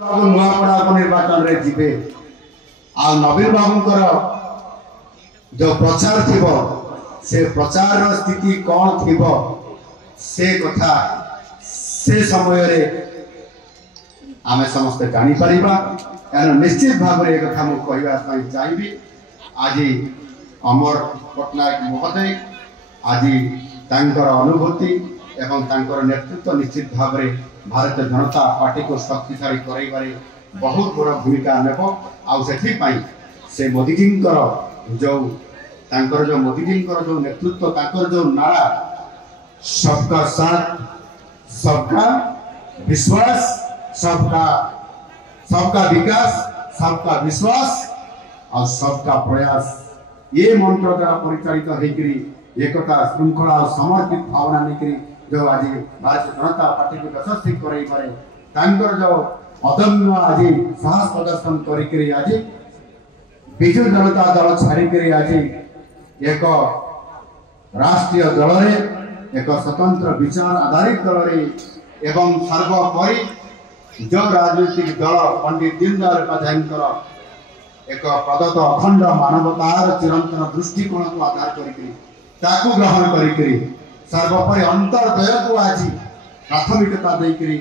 बाबू नुआपड़ा को निर्वाचन रे जीवे आ नवीन बाबूंकर जो प्रचार थिबो से प्रचार स्थिति कौन थिबो से कथा से समय रे आमे समस्त जानी परिबा एनो निश्चित भाव रे कथा मु कहबा पई चाहिबी। आज अमर पटनायक महोदय आज तांकर अनुभूति एवं तांकर नेतृत्व निश्चित भाव रे भारतीय जनता पार्टी को शक्तिशाली कराइबारे बहुत बड़ भूमिका नेब आउ सेठी पई से मोदी जी जो तांकर जो मोदी जी जो नेतृत्व तांकर जो नारा सबका साथ सबका विश्वास सबका विकास सबका विश्वास और सबका प्रयास ये मंत्र द्वारा परिचालित होकरी एकता श्रृंखला और समर्पित भावना लेकर जो आज भारतीय जनता पार्टी को यशस्वी कराइबारे तांकर जो अदम्य आज साहस प्रदर्शन करिकरी आज विजु जनता दल छाड़िकरी आज एक राष्ट्रीय दल रे एक स्वतंत्र विचार आधारित दल रे एवं सर्वोपरि जो राजनीतिक दल पंडित दीनदयाल उपाध्याय एक प्रदत्त अखंड मानवतार चिरंतन दृष्टिकोण को आधार करिकरी ताकू ग्रहण करिकरी सर्वोपरि अंतर्दय को आज प्राथमिकता देकरी